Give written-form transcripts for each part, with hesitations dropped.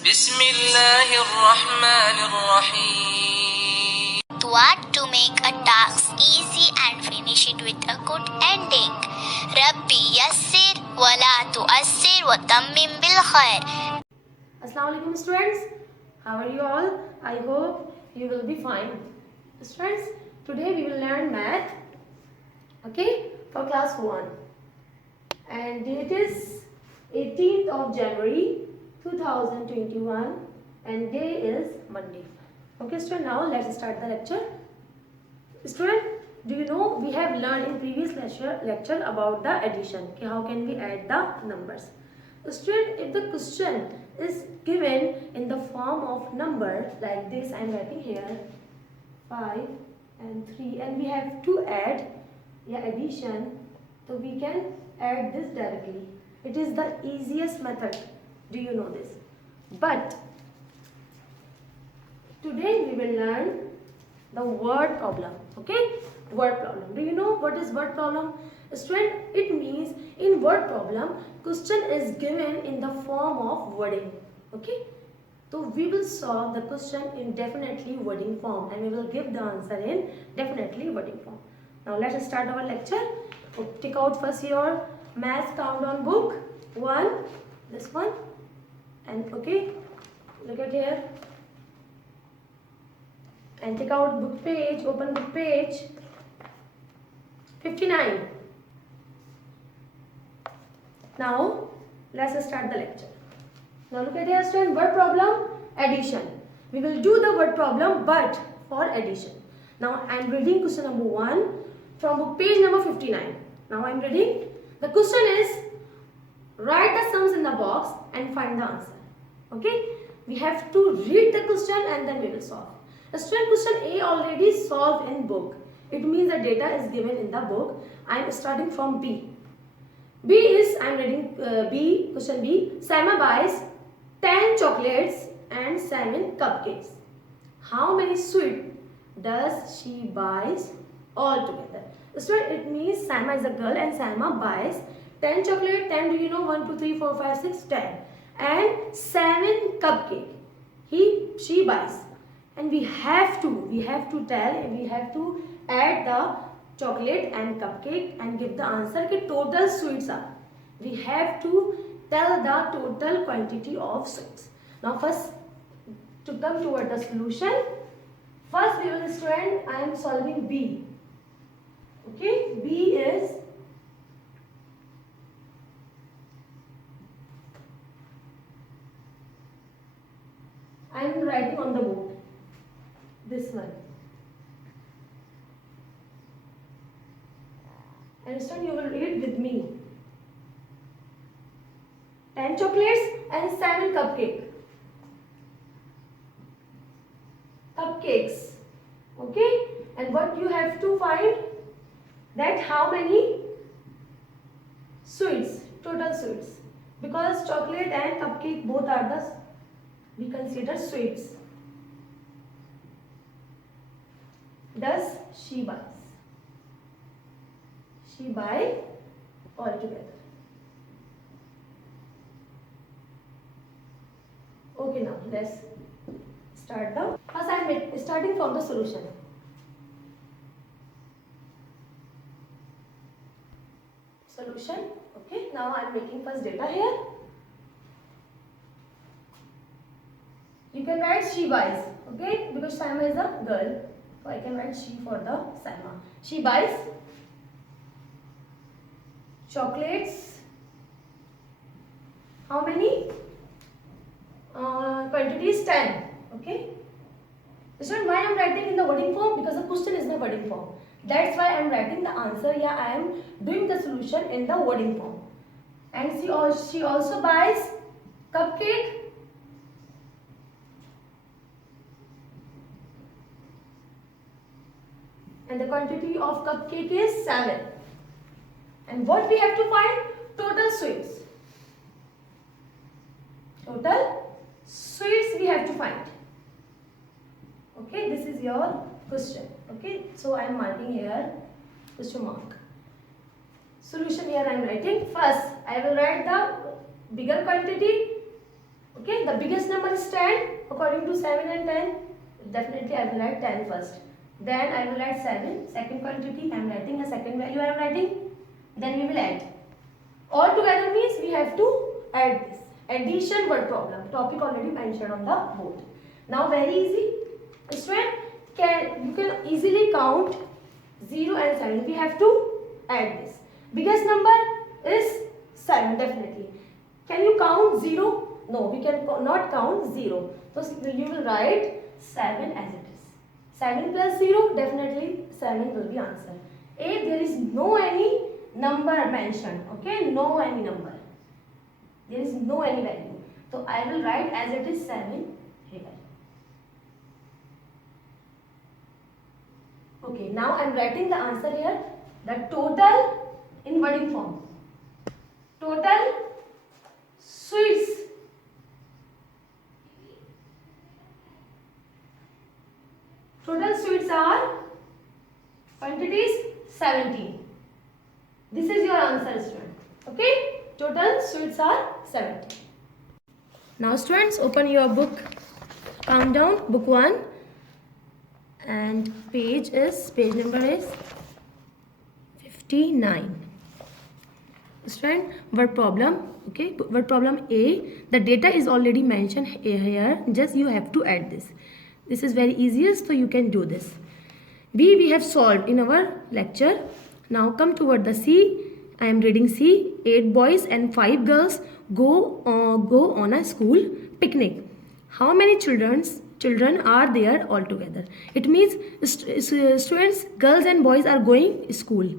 Bismillahirrahmanirrahim. What to make a task easy and finish it with a good ending. Rabbi yassir wa la tuassir wa tammim bil khair. Assalamu alaikum students. How are you all? I hope you will be fine. Students, today we will learn math. Okay, for class 1. And date is 18th of January 2021 and day is Monday. Okay student, now let's start the lecture. Student, do you know we have learned in previous lecture about the addition. Okay, how can we add the numbers? Student, if the question is given in the form of number like this, I am writing here 5 and 3 and we have to add addition, so we can add this directly. It is the easiest method. Do you know this? But today we will learn the word problem. Okay, word problem. Do you know what is word problem? Student, it means in word problem question is given in the form of wording. Okay, so we will solve the question in definitely wording form and we will give the answer in definitely wording form. Now let us start our lecture. Take out first your math countdown book. 1, this one, and okay, look at here. And take out book page, open book page 59. Now let's start the lecture. Now look at here student, word problem, addition. We will do the word problem but for addition. Now I am reading question number 1 from book page number 59. Now I am reading. The question is, write the sums in the box and find the answer. Okay, we have to read the question and then we will solve. The student, question A already solved in book. It means the data is given in the book. I am starting from B. B is, I am reading B, question B. Sama buys 10 chocolates and 7 cupcakes. How many sweets does she buys all together? The student, it means Sama is a girl and Sama buys 10 chocolate, 10 do you know, 1, 2, 3, 4, 5, 6, 10 and 7 cupcake. She buys. And we have to add the chocolate and cupcake and give the answer कि total sweets are. We have to tell the total quantity of sweets. Now first, to come toward the solution, first we will student, I am solving B. Okay, B is I am writing on the board. This one. And so you will read with me. 10 chocolates and 7 cupcakes. Okay? And what you have to find, that how many sweets, total sweets. Because chocolate and cupcake both are we consider sweets. Does she buys? She buy all together. Okay, now let's start the. First I am starting from the solution. Solution. Okay, now I am making first data here. You can write she buys. Okay, because Sama is a girl. So I can write she for the Sama. She buys chocolates. How many? Quantity is 10. Okay. This is why I am writing in the wording form, because the question is in the wording form. That's why I am writing the answer. Yeah, I am doing the solution in the wording form. And she also buys cupcake. And the quantity of cupcake is 7. And what we have to find? Total sweets. Total sweets we have to find. Okay, this is your question. Okay, so I am marking here question mark. Solution here I am writing. First, I will write the bigger quantity. Okay, the biggest number is 10 according to 7 and 10. Definitely I will write 10 first. Then I will write 7. Second quantity I am writing, the second value I am writing. Then we will add. All together means we have to add this. Addition word problem. Topic already mentioned on the board. Now very easy. Student, you can easily count 0 and 7. We have to add this. Biggest number is 7 definitely. Can you count 0? No, we can not count 0. So you will write 7 as it is. 7 plus 0, definitely 7 will be answer. A, there is no any number mentioned. Okay, no any number. There is no any value. So I will write as it is 7 here. Okay, now I am writing the answer here. The total in wording form. Total sweets. Total sweets are quantities 17. This is your answer, student. Okay? Total sweets are 17. Now students, open your book. Countdown, book 1. And page number is 59. Student, word problem. Okay, word problem A. The data is already mentioned here. Just you have to add this. This is very easiest, so you can do this. B, we have solved in our lecture. Now come toward the C. I am reading C. 8 boys and 5 girls go on a school picnic. How many children are there altogether? It means students, girls and boys are going to school.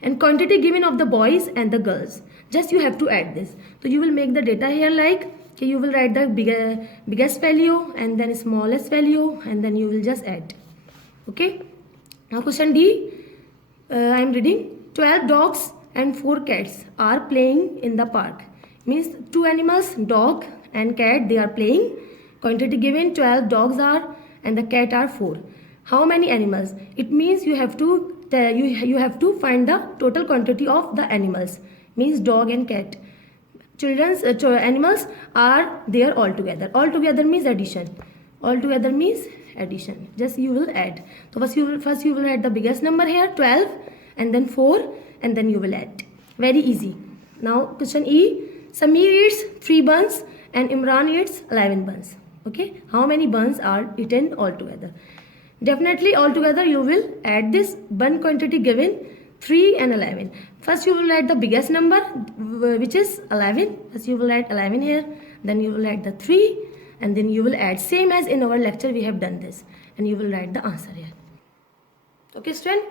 And quantity given of the boys and the girls. Just you have to add this. So you will make the data here like, okay, you will write the biggest value and then smallest value and then you will just add. Okay. Now question D. I am reading 12 dogs and 4 cats are playing in the park. Means 2 animals, dog and cat, they are playing. Quantity given 12 dogs are and the cat are 4. How many animals? It means you have to you have to find the total quantity of the animals. Means dog and cat. Children's animals are there all together. All together means addition. All together means addition. Just you will add. So first you will add the biggest number here 12 and then 4 and then you will add. Very easy. Now question E. Samir eats 3 buns and Imran eats 11 buns. Okay. How many buns are eaten altogether? Definitely altogether you will add this bun quantity given 3 and 11. First you will add the biggest number which is 11. First you will add 11 here. Then you will add the 3 and then you will add same as in our lecture we have done this. And you will write the answer here. Okay student.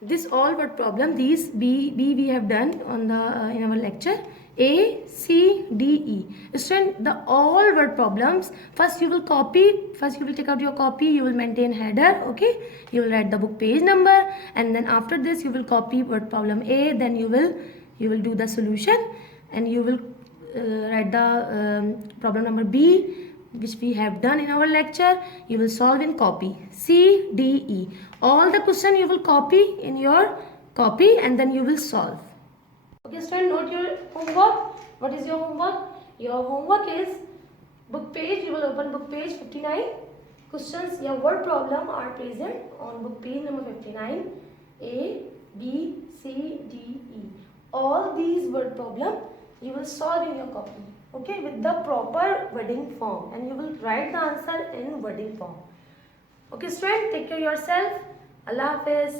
This all word problem, these B we have done on the in our lecture. A, C, D, E. Student, the all word problems, first you will take out your copy, you will maintain header, okay? You will write the book page number and then after this you will copy word problem A, then you will do the solution and you will write the problem number B, which we have done in our lecture. You will solve in copy C, D, E. All the question you will copy in your copy and then you will solve. Okay student, note your homework. What is your homework? Your homework is book page. You will open book page 59. Questions, your word problem are present on book page number 59. A, B, C, D, E. All these word problem you will solve in your copy. Okay, with the proper wording form and you will write the answer in wording form. Okay student, take care of yourself. Allah Hafiz.